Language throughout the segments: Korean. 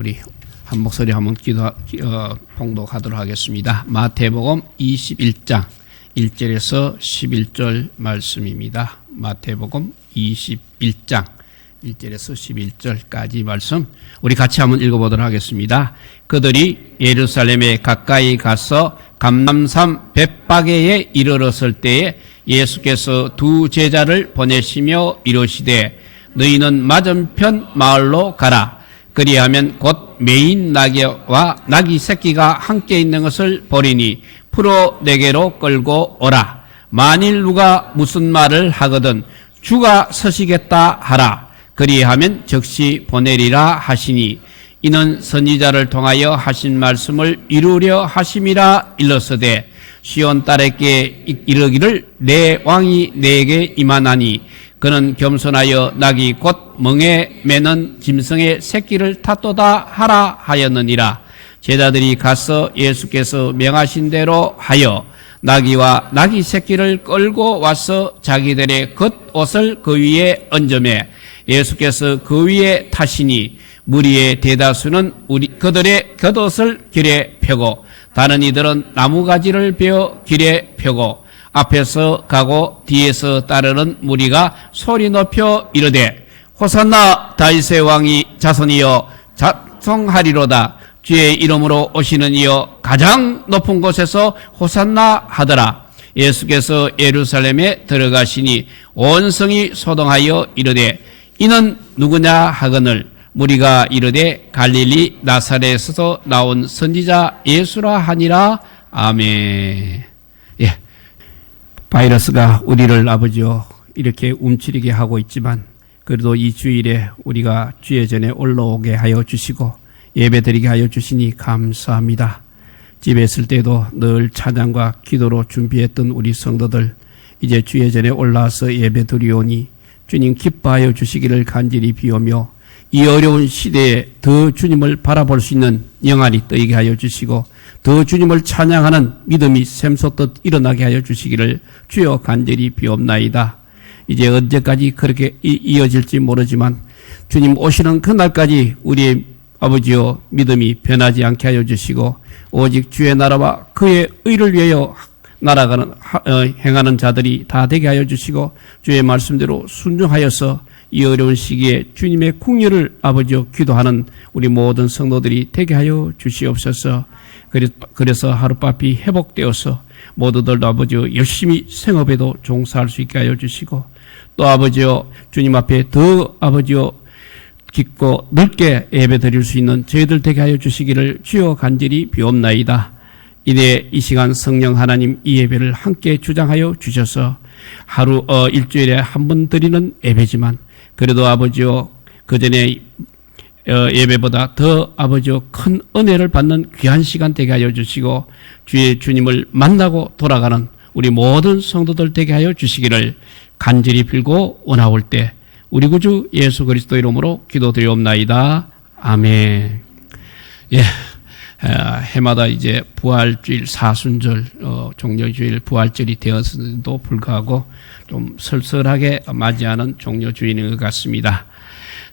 우리 한 목소리 한번 봉독하도록 하겠습니다. 마태복음 21장 1절에서 11절 말씀입니다. 마태복음 21장 1절에서 11절까지 말씀 우리 같이 한번 읽어보도록 하겠습니다. 그들이 예루살렘에 가까이 가서 감람산 벳바게에 이르렀을 때에 예수께서 두 제자를 보내시며 이르시되 너희는 맞은편 마을로 가라. 그리하면 곧 메인 나귀와 나귀 새끼가 함께 있는 것을 보리니 풀어 내게로 끌고 오라. 만일 누가 무슨 말을 하거든 주가 서시겠다 하라. 그리하면 즉시 보내리라 하시니 이는 선지자를 통하여 하신 말씀을 이루려 하심이라 일렀으되 시온 딸에게 이르기를 내 왕이 내게 임하나니 그는 겸손하여 나귀 곧 멍에 매는 짐승의 새끼를 탔도다 하라 하였느니라. 제자들이 가서 예수께서 명하신 대로 하여 나귀와 나귀 새끼를 끌고 와서 자기들의 겉옷을 그 위에 얹으매 예수께서 그 위에 타시니 무리의 대다수는 그들의 겉옷을 길에 펴고 다른 이들은 나무가지를 베어 길에 펴고 앞에서 가고 뒤에서 따르는 무리가 소리 높여 이르되 호산나 다윗의 왕이 자손이여 자성하리로다. 주의 이름으로 오시는 이여 가장 높은 곳에서 호산나 하더라. 예수께서 예루살렘에 들어가시니 온 성이 소동하여 이르되 이는 누구냐 하거늘 무리가 이르되 갈릴리 나사렛에서 나온 선지자 예수라 하니라. 아멘. 예. 바이러스가 우리를 아버지요 이렇게 움츠리게 하고 있지만 그래도 이 주일에 우리가 주의 전에 올라오게 하여 주시고 예배드리게 하여 주시니 감사합니다. 집에 있을 때도 늘 찬양과 기도로 준비했던 우리 성도들 이제 주의 전에 올라와서 예배드리오니 주님 기뻐하여 주시기를 간절히 비오며 이 어려운 시대에 더 주님을 바라볼 수 있는 영안이 떠있게 하여 주시고 더 주님을 찬양하는 믿음이 샘솟듯 일어나게 하여 주시기를 주여 간절히 비옵나이다. 이제 언제까지 그렇게 이어질지 모르지만 주님 오시는 그날까지 우리의 아버지여 믿음이 변하지 않게 하여 주시고 오직 주의 나라와 그의 의를 위하여 날아가는 행하는 자들이 다 되게 하여 주시고 주의 말씀대로 순종하여서 이 어려운 시기에 주님의 궁유를 아버지여 기도하는 우리 모든 성도들이 되게 하여 주시옵소서. 그래서 하룻밤이 회복되어서 모두들도 아버지여 열심히 생업에도 종사할 수 있게 하여 주시고 또 아버지여 주님 앞에 더 아버지여 깊고 넓게 예배 드릴 수 있는 저희들 되게 하여 주시기를 주여 간절히 비옵나이다. 이제 이 시간 성령 하나님 이 예배를 함께 주장하여 주셔서 하루 일주일에 한 번 드리는 예배지만 그래도 아버지여 그전에 예배보다 더 아버지여 큰 은혜를 받는 귀한 시간 되게 하여 주시고 주의 주님을 만나고 돌아가는 우리 모든 성도들 되게 하여 주시기를 간절히 빌고 원하올 때 우리 구주 예수 그리스도 이름으로 기도드리옵나이다. 아멘. 예, 해마다 이제 부활주일 사순절 종료주일 부활절이 되었음에도 불구하고 좀 쓸쓸하게 맞이하는 종료주일인 것 같습니다.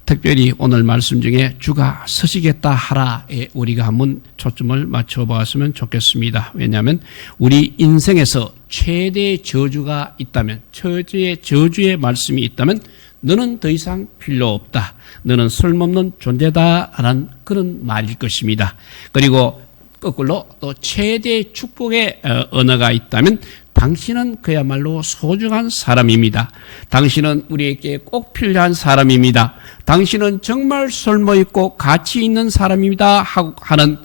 특별히 오늘 말씀 중에 주가 서시겠다 하라에 우리가 한번 초점을 맞춰보았으면 좋겠습니다. 왜냐하면 우리 인생에서 최대의 저주가 있다면 최대의 저주의 말씀이 있다면 너는 더 이상 필요 없다. 너는 쓸모없는 존재다라는 그런 말일 것입니다. 그리고 거꾸로 또 최대의 축복의 언어가 있다면 당신은 그야말로 소중한 사람입니다. 당신은 우리에게 꼭 필요한 사람입니다. 당신은 정말 쓸모있고 가치 있는 사람입니다 하는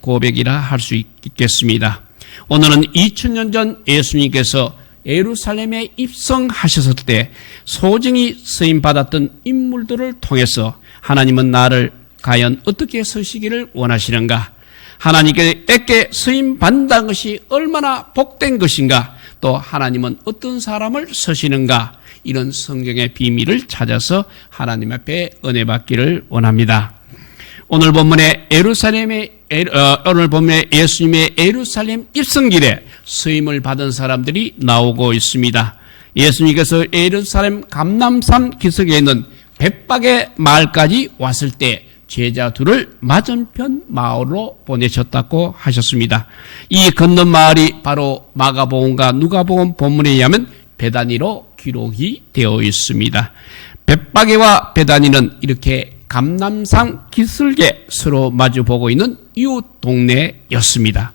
고백이라 할 수 있겠습니다. 오늘은 2000년 전 예수님께서 예루살렘에 입성하셨을 때 소중히 쓰임받았던 인물들을 통해서 하나님은 나를 과연 어떻게 서시기를 원하시는가, 하나님께 쓰임받는 것이 얼마나 복된 것인가, 또 하나님은 어떤 사람을 서시는가, 이런 성경의 비밀을 찾아서 하나님 앞에 은혜 받기를 원합니다. 오늘 본문에 예수님의 예루살렘 입성길에 쓰임을 받은 사람들이 나오고 있습니다. 예수님께서 예루살렘 감람산 기슭에 있는 벳바게 마을까지 왔을 때 제자 둘을 맞은편 마을로 보내셨다고 하셨습니다. 이 건넌 마을이 바로 마가복음과 누가복음 본문에 의하면 베다니로 기록이 되어 있습니다. 벳바게와 베다니는 이렇게 감람산 기슭에 서로 마주보고 있는 이웃 동네였습니다.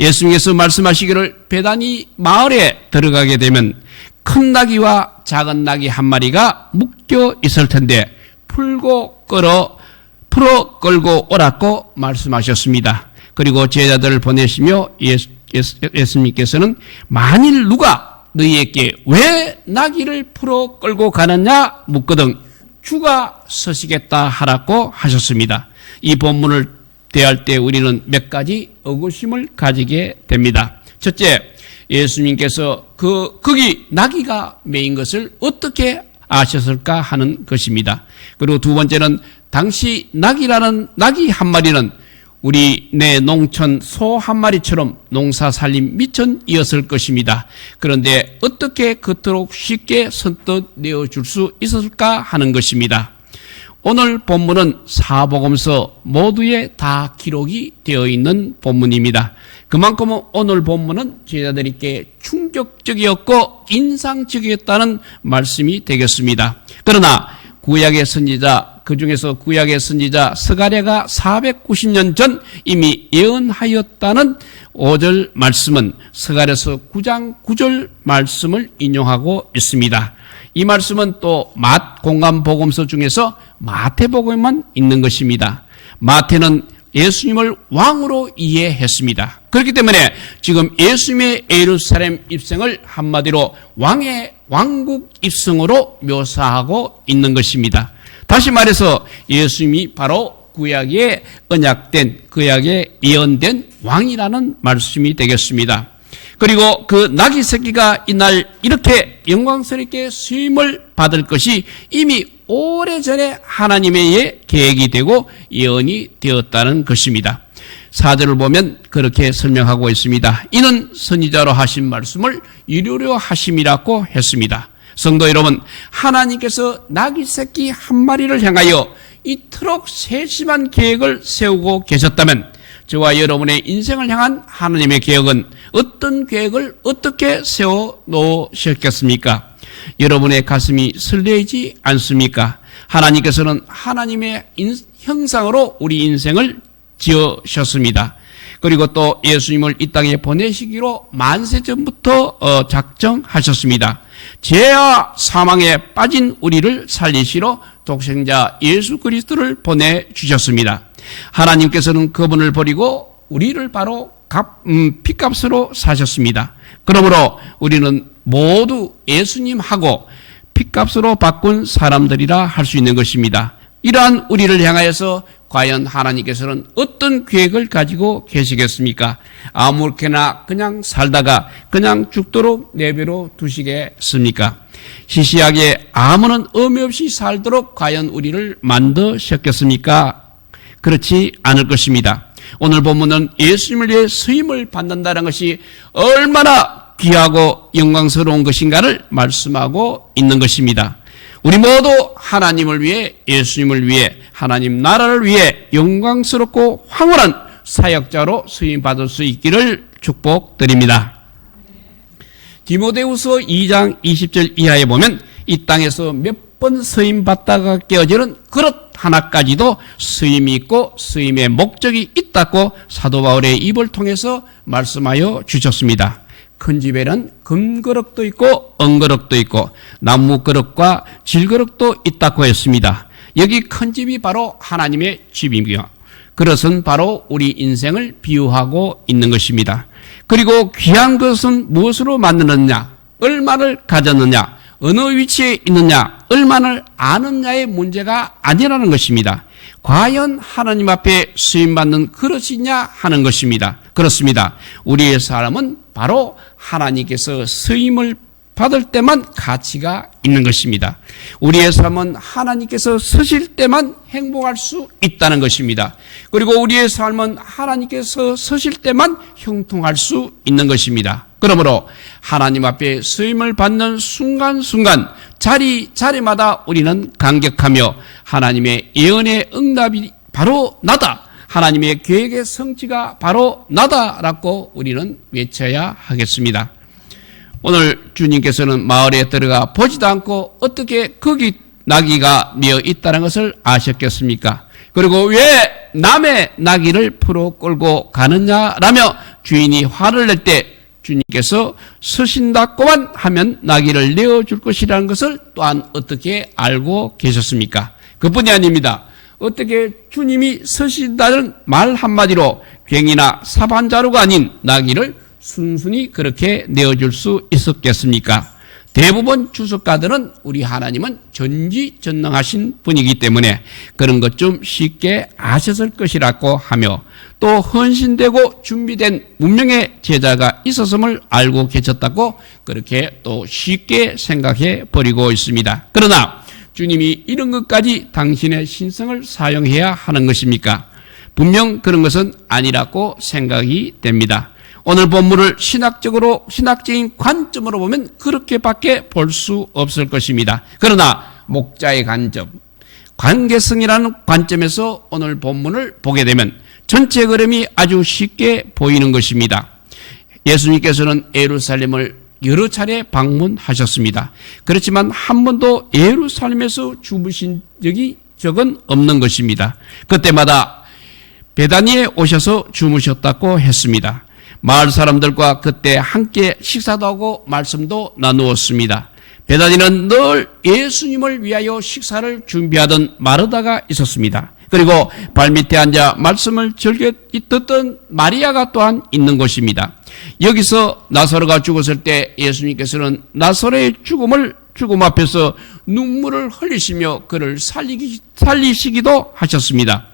예수님께서 말씀하시기를 베다니 마을에 들어가게 되면 큰 나귀와 작은 나귀 한 마리가 묶여 있을 텐데 풀어 끌고 오라고 말씀하셨습니다. 그리고 제자들을 보내시며 예수님께서는 만일 누가 너희에게 왜 나귀를 풀어 끌고 가느냐 묻거든 주가 서시겠다 하라고 하셨습니다. 이 본문을 대할 때 우리는 몇 가지 의구심을 가지게 됩니다. 첫째, 예수님께서 거기 나귀가 메인 것을 어떻게 아셨을까 하는 것입니다. 그리고 두 번째는 당시 나귀라는 나귀 한 마리는 우리 내 농촌 소 한 마리처럼 농사 살림 미천이었을 것입니다. 그런데 어떻게 그토록 쉽게 선뜻 내어줄 수 있었을까 하는 것입니다. 오늘 본문은 사복음서 모두에 다 기록이 되어 있는 본문입니다. 그만큼 오늘 본문은 제자들에게 충격적이었고 인상적이었다는 말씀이 되겠습니다. 그러나 구약의 선지자, 그중에서 구약의 선지자 스가랴가 490년 전 이미 예언하였다는 5절 말씀은 스가랴서 9장 9절 말씀을 인용하고 있습니다. 이 말씀은 또 공간 복음서 중에서 마태복음에만 있는 것입니다. 마태는 예수님을 왕으로 이해했습니다. 그렇기 때문에 지금 예수님의 예루살렘 입성을 한마디로 왕의 왕국 입성으로 묘사하고 있는 것입니다. 다시 말해서 예수님이 바로 구약에 언약된, 구약에 예언된 왕이라는 말씀이 되겠습니다. 그리고 그 나귀 새끼가 이날 이렇게 영광스럽게 수임을 받을 것이 이미 오래전에 하나님의 계획이 되고 예언이 되었다는 것입니다. 4절을 보면 그렇게 설명하고 있습니다. 이는 선지자로 하신 말씀을 이루려 하심이라고 했습니다. 성도 여러분, 하나님께서 나귀 새끼 한 마리를 향하여 이토록 세심한 계획을 세우고 계셨다면 저와 여러분의 인생을 향한 하나님의 계획은 어떤 계획을 어떻게 세워 놓으셨겠습니까? 여러분의 가슴이 설레지 않습니까? 하나님께서는 하나님의 형상으로 우리 인생을 지으셨습니다. 그리고 또 예수님을 이 땅에 보내시기로 만세전부터 작정하셨습니다. 죄와 사망에 빠진 우리를 살리시러 독생자 예수 그리스도를 보내주셨습니다. 하나님께서는 그분을 버리고 우리를 바로 핏값으로 사셨습니다. 그러므로 우리는 모두 예수님하고 핏값으로 바꾼 사람들이라 할 수 있는 것입니다. 이러한 우리를 향하여서 과연 하나님께서는 어떤 계획을 가지고 계시겠습니까? 아무렇게나 그냥 살다가 그냥 죽도록 내버려 두시겠습니까? 시시하게 아무런 의미 없이 살도록 과연 우리를 만드셨겠습니까? 그렇지 않을 것입니다. 오늘 본문은 예수님을 위해 수임을 받는다는 것이 얼마나 귀하고 영광스러운 것인가를 말씀하고 있는 것입니다. 우리 모두 하나님을 위해, 예수님을 위해, 하나님 나라를 위해 영광스럽고 황홀한 사역자로 수임받을 수 있기를 축복드립니다. 디모데후서 2장 20절 이하에 보면 이 땅에서 몇 번 수임받다가 깨어지는 그릇 하나까지도 수임이 있고 수임의 목적이 있다고 사도 바울의 입을 통해서 말씀하여 주셨습니다. 큰 집에는 금그릇도 있고 은그릇도 있고 나무그릇과 질그릇도 있다고 했습니다. 여기 큰 집이 바로 하나님의 집이며 그릇은 바로 우리 인생을 비유하고 있는 것입니다. 그리고 귀한 것은 무엇으로 만드느냐, 얼마를 가졌느냐, 어느 위치에 있느냐, 얼마를 아느냐의 문제가 아니라는 것입니다. 과연 하나님 앞에 수임받는 그릇이냐 하는 것입니다. 그렇습니다. 우리의 삶은 바로 하나님께서 수임을 받을 때만 가치가 있는 것입니다. 우리의 삶은 하나님께서 쓰실 때만 행복할 수 있다는 것입니다. 그리고 우리의 삶은 하나님께서 쓰실 때만 형통할 수 있는 것입니다. 그러므로 하나님 앞에 수임을 받는 순간순간 자리마다 우리는 감격하며 하나님의 예언의 응답이 바로 나다. 하나님의 계획의 성취가 바로 나다라고 우리는 외쳐야 하겠습니다. 오늘 주님께서는 마을에 들어가 보지도 않고 어떻게 거기 나귀가 메어 있다는 것을 아셨겠습니까? 그리고 왜 남의 나귀를 풀어 끌고 가느냐라며 주인이 화를 낼 때 주님께서 서신다고만 하면 나귀를 내어줄 것이라는 것을 또한 어떻게 알고 계셨습니까? 그뿐이 아닙니다. 어떻게 주님이 서신다는 말 한마디로 괭이나 사반자루가 아닌 나귀를 순순히 그렇게 내어줄 수 있었겠습니까? 대부분 주석가들은 우리 하나님은 전지전능하신 분이기 때문에 그런 것 좀 쉽게 아셨을 것이라고 하며 또 헌신되고 준비된 문명의 제자가 있었음을 알고 계셨다고 그렇게 또 쉽게 생각해 버리고 있습니다. 그러나 주님이 이런 것까지 당신의 신성을 사용해야 하는 것입니까? 분명 그런 것은 아니라고 생각이 됩니다. 오늘 본문을 신학적인 관점으로 보면 그렇게밖에 볼 수 없을 것입니다. 그러나 목자의 관점, 관계성이라는 관점에서 오늘 본문을 보게 되면 전체 그림이 아주 쉽게 보이는 것입니다. 예수님께서는 예루살렘을 여러 차례 방문하셨습니다. 그렇지만 한 번도 예루살렘에서 주무신 적은 없는 것입니다. 그때마다 베다니에 오셔서 주무셨다고 했습니다. 마을 사람들과 그때 함께 식사도 하고 말씀도 나누었습니다. 베다니는 늘 예수님을 위하여 식사를 준비하던 마르다가 있었습니다. 그리고 발밑에 앉아 말씀을 즐겨 듣던 마리아가 또한 있는 곳입니다. 여기서 나사로가 죽었을 때 예수님께서는 나사로의 죽음 앞에서 눈물을 흘리시며 그를 살리시기도 하셨습니다.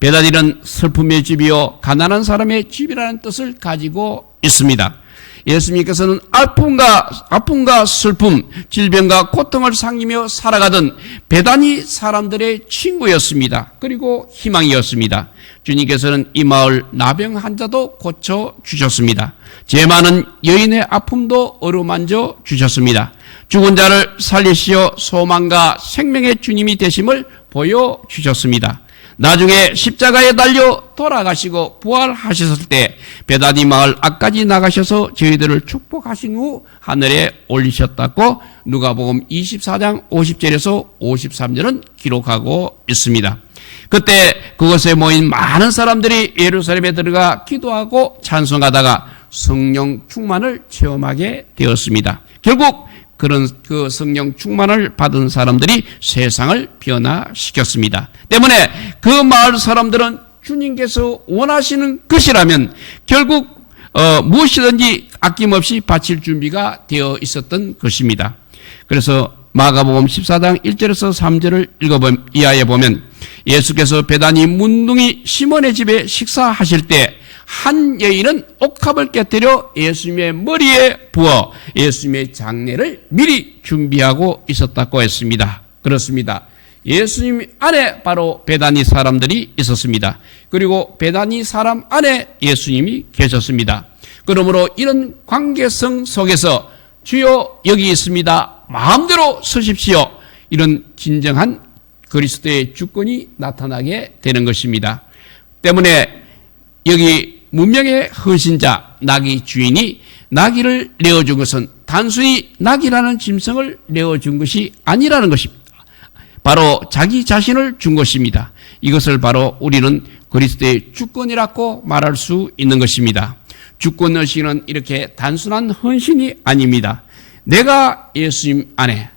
베다니는 슬픔의 집이요 가난한 사람의 집이라는 뜻을 가지고 있습니다. 예수님께서는 아픔과 슬픔, 질병과 고통을 상기며 살아가던 베다니 사람들의 친구였습니다. 그리고 희망이었습니다. 주님께서는 이 마을 나병 환자도 고쳐주셨습니다. 죄 많은 여인의 아픔도 어루만져 주셨습니다. 죽은 자를 살리시어 소망과 생명의 주님이 되심을 보여주셨습니다. 나중에 십자가에 달려 돌아가시고 부활하셨을 때 베다니 마을 앞까지 나가셔서 저희들을 축복하신 후 하늘에 올리셨다고 누가복음 24장 50절에서 53절은 기록하고 있습니다. 그때 그곳에 모인 많은 사람들이 예루살렘에 들어가 기도하고 찬송하다가 성령 충만을 체험하게 되었습니다. 결국 그런 그 성령 충만을 받은 사람들이 세상을 변화시켰습니다. 때문에 그 마을 사람들은 주님께서 원하시는 것이라면 결국 무엇이든지 아낌없이 바칠 준비가 되어 있었던 것입니다. 그래서 마가복음 14장 1절에서 3절을 이하에 보면 예수께서 베다니 문둥이 시몬의 집에 식사하실 때 한 여인은 옥합을 깨뜨려 예수님의 머리에 부어 예수님의 장례를 미리 준비하고 있었다고 했습니다. 그렇습니다. 예수님 안에 바로 베다니 사람들이 있었습니다. 그리고 베다니 사람 안에 예수님이 계셨습니다. 그러므로 이런 관계성 속에서 주여 여기 있습니다. 마음대로 서십시오. 이런 진정한 그리스도의 주권이 나타나게 되는 것입니다. 때문에 여기 문명의 헌신자 나귀 주인이 나귀를 내어준 것은 단순히 나귀라는 짐승을 내어준 것이 아니라는 것입니다. 바로 자기 자신을 준 것입니다. 이것을 바로 우리는 그리스도의 주권이라고 말할 수 있는 것입니다. 주권의식은 이렇게 단순한 헌신이 아닙니다. 내가 예수님 안에,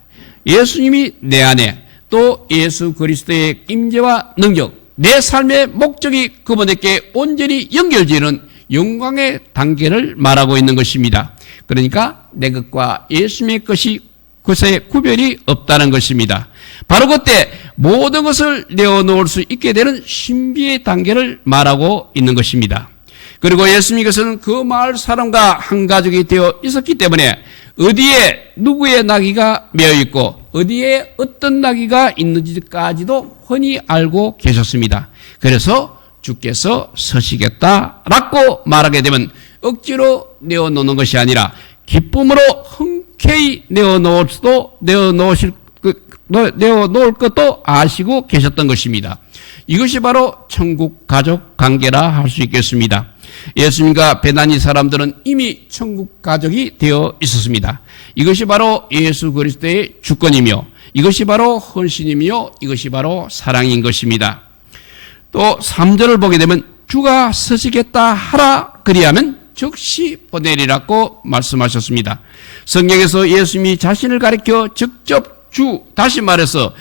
예수님이 내 안에, 또 예수 그리스도의 임재와 능력, 내 삶의 목적이 그분에게 온전히 연결되는 영광의 단계를 말하고 있는 것입니다. 그러니까 내 것과 예수님의 것이 그것에 구별이 없다는 것입니다. 바로 그때 모든 것을 내어놓을 수 있게 되는 신비의 단계를 말하고 있는 것입니다. 그리고 예수님께서는 그 마을 사람과 한 가족이 되어 있었기 때문에 어디에 누구의 나귀가 메어 있고 어디에 어떤 나귀가 있는지까지도 훤히 알고 계셨습니다. 그래서 주께서 서시겠다라고 말하게 되면 억지로 내어놓는 것이 아니라 기쁨으로 흔쾌히 내어놓을 것도 아시고 계셨던 것입니다. 이것이 바로 천국 가족 관계라 할 수 있겠습니다. 예수님과 베다니 사람들은 이미 천국 가족이 되어 있었습니다. 이것이 바로 예수 그리스도의 주권이며 이것이 바로 헌신이며 이것이 바로 사랑인 것입니다. 또 3절을 보게 되면 주가 서시겠다 하라 그리하면 즉시 보내리라고 말씀하셨습니다. 성경에서 예수님이 자신을 가리켜 직접 주, 다시 말해서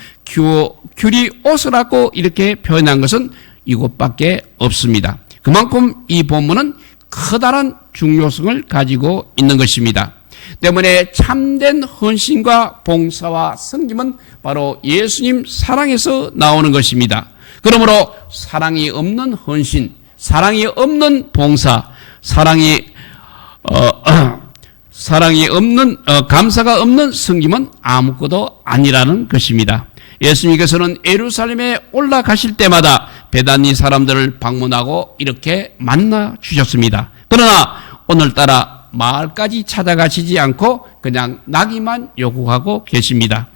큐리오스라고 이렇게 표현한 것은 이것밖에 없습니다. 그만큼 이 본문은 커다란 중요성을 가지고 있는 것입니다. 때문에 참된 헌신과 봉사와 섬김은 바로 예수님 사랑에서 나오는 것입니다. 그러므로 사랑이 없는 헌신, 사랑이 없는 봉사, 사랑이 없는 감사가 없는 섬김은 아무것도 아니라는 것입니다. 예수님께서는 예루살렘에 올라가실 때마다 베다니 사람들을 방문하고 이렇게 만나 주셨습니다. 그러나 오늘따라 마을까지 찾아가시지 않고 그냥 나기만 요구하고 계십니다.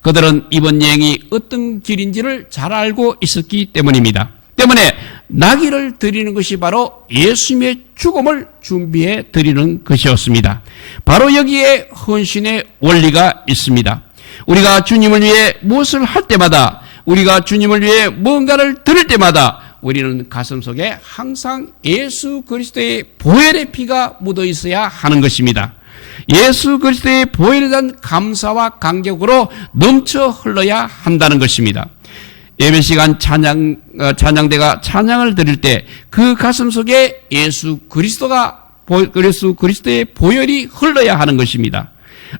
그들은 이번 여행이 어떤 길인지를 잘 알고 있었기 때문입니다. 때문에 나귀를 드리는 것이 바로 예수님의 죽음을 준비해 드리는 것이었습니다. 바로 여기에 헌신의 원리가 있습니다. 우리가 주님을 위해 무엇을 할 때마다, 우리가 주님을 위해 뭔가를 들을 때마다 우리는 가슴속에 항상 예수 그리스도의 보혈의 피가 묻어 있어야 하는 것입니다. 예수 그리스도의 보혈에 대한 감사와 감격으로 넘쳐 흘러야 한다는 것입니다. 예배 시간 찬양대가 찬양을 드릴 때 그 가슴 속에 예수 그리스도의 보혈이 흘러야 하는 것입니다.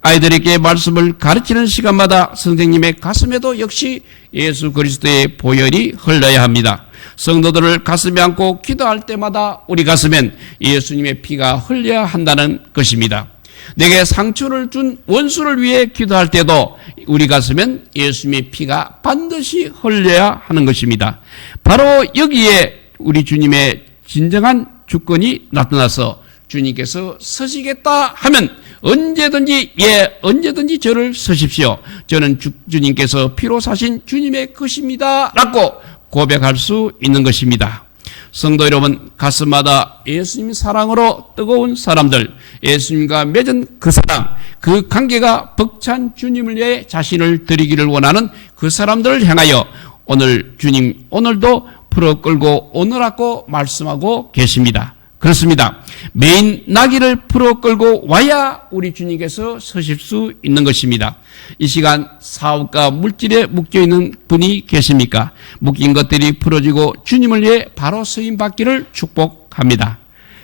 아이들에게 말씀을 가르치는 시간마다 선생님의 가슴에도 역시 예수 그리스도의 보혈이 흘러야 합니다. 성도들을 가슴에 안고 기도할 때마다 우리 가슴엔 예수님의 피가 흘러야 한다는 것입니다. 내게 상처를 준 원수를 위해 기도할 때도 우리 가슴엔 예수님의 피가 반드시 흘려야 하는 것입니다. 바로 여기에 우리 주님의 진정한 주권이 나타나서 주님께서 서시겠다 하면 언제든지 저를 서십시오. 저는 주님께서 피로 사신 주님의 것입니다 라고 고백할 수 있는 것입니다. 성도 여러분, 가슴마다 예수님 사랑으로 뜨거운 사람들, 예수님과 맺은 그 사랑, 그 관계가 벅찬 주님을 위해 자신을 드리기를 원하는 그 사람들을 향하여 오늘 주님 오늘도 풀어 끌고 오느라고 말씀하고 계십니다. 그렇습니다. 메인 나귀를 풀어 끌고 와야 우리 주님께서 서실 수 있는 것입니다. 이 시간 사업과 물질에 묶여있는 분이 계십니까? 묶인 것들이 풀어지고 주님을 위해 바로 서임 받기를 축복합니다.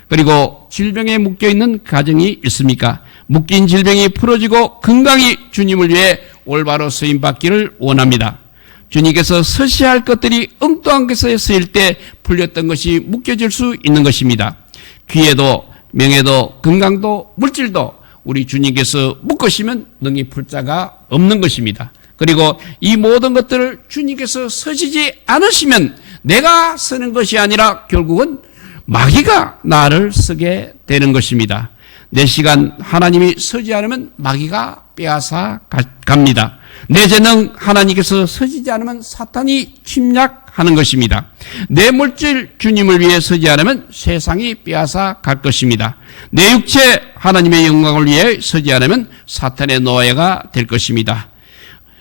그리고 질병에 묶여있는 가정이 있습니까? 묶인 질병이 풀어지고 건강히 주님을 위해 올바로 서임 받기를 원합니다. 주님께서 서셔야 할 것들이 엉뚱한 것에 쓰일 때 풀렸던 것이 묶여질 수 있는 것입니다. 귀에도 명예도 건강도 물질도 우리 주님께서 묶으시면 능히 풀 자가 없는 것입니다. 그리고 이 모든 것들을 주님께서 서시지 않으시면 내가 서는 것이 아니라 결국은 마귀가 나를 서게 되는 것입니다. 내 시간 하나님이 서지 않으면 마귀가 빼앗아 갑니다. 내 재능 하나님께서 서지지 않으면 사탄이 침략하는 것입니다. 내 물질 주님을 위해 서지 않으면 세상이 빼앗아 갈 것입니다. 내 육체 하나님의 영광을 위해 서지 않으면 사탄의 노예가 될 것입니다.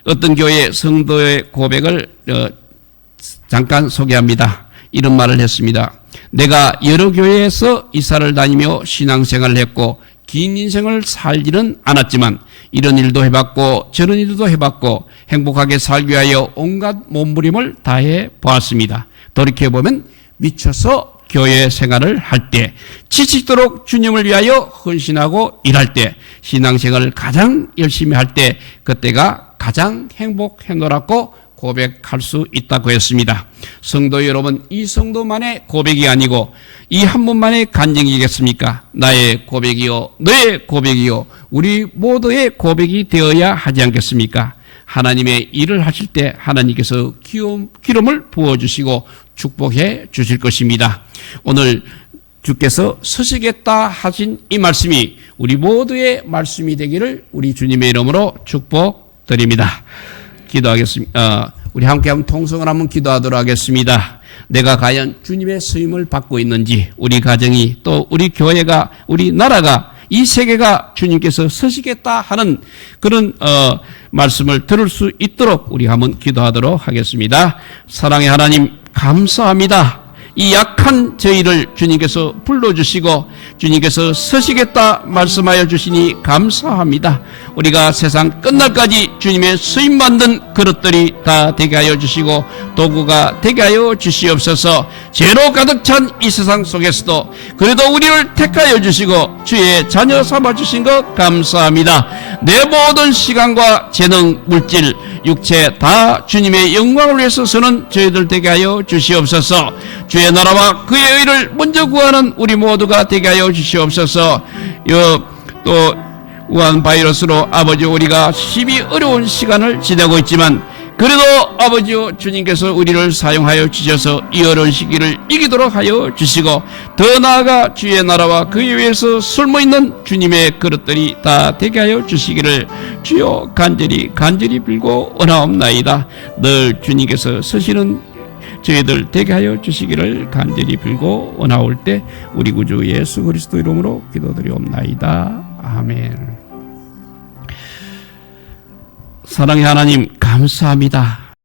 어떤 교회 성도의 고백을 잠깐 소개합니다. 이런 말을 했습니다. 내가 여러 교회에서 이사를 다니며 신앙생활을 했고 긴 인생을 살지는 않았지만 이런 일도 해봤고 저런 일도 해봤고 행복하게 살기 위하여 온갖 몸부림을 다해 보았습니다. 돌이켜보면 미쳐서 교회 생활을 할 때, 지치도록 주님을 위하여 헌신하고 일할 때, 신앙생활을 가장 열심히 할 때 그때가 가장 행복했노라고 고백할 수 있다고 했습니다. 성도 여러분, 이 성도만의 고백이 아니고 이 한 분만의 간증이겠습니까? 나의 고백이요, 너의 고백이요, 우리 모두의 고백이 되어야 하지 않겠습니까? 하나님의 일을 하실 때 하나님께서 기름을 부어주시고 축복해 주실 것입니다. 오늘 주께서 서시겠다 하신 이 말씀이 우리 모두의 말씀이 되기를 우리 주님의 이름으로 축복드립니다. 기도하겠습니다. 우리 함께 한번 통성을 한번 기도하도록 하겠습니다. 내가 과연 주님의 쓰임을 받고 있는지, 우리 가정이 또 우리 교회가, 우리 나라가, 이 세계가 주님께서 서시겠다 하는 그런 말씀을 들을 수 있도록 우리 한번 기도하도록 하겠습니다. 사랑의 하나님, 감사합니다. 이 약한 저희를 주님께서 불러주시고 주님께서 서시겠다 말씀하여 주시니 감사합니다. 우리가 세상 끝날까지 주님의 쓰임 받는 그릇들이 다 되게 하여 주시고 도구가 되게 하여 주시옵소서. 죄로 가득 찬 이 세상 속에서도 그래도 우리를 택하여 주시고 주의 자녀 삼아 주신 것 감사합니다. 내 모든 시간과 재능, 물질, 육체 다 주님의 영광을 위해서 쓰는 저희들 되게 하여 주시옵소서. 주의 나라와 그의 의를 먼저 구하는 우리 모두가 되게 하여 주시옵소서. 또 우한 바이러스로 아버지 우리가 심히 어려운 시간을 지내고 있지만 그래도 아버지요 주님께서 우리를 사용하여 주셔서 이 어려운 시기를 이기도록 하여 주시고 더 나아가 주의 나라와 그의 위에서 숨어있는 주님의 그릇들이 다 되게 하여 주시기를 주여 간절히 빌고 원하옵나이다. 늘 주님께서 서시는 저희들 되게 하여 주시기를 간절히 빌고 원하올 때 우리 구주 예수 그리스도 이름으로 기도드리옵나이다. 아멘. 사랑의 하나님 감사합니다.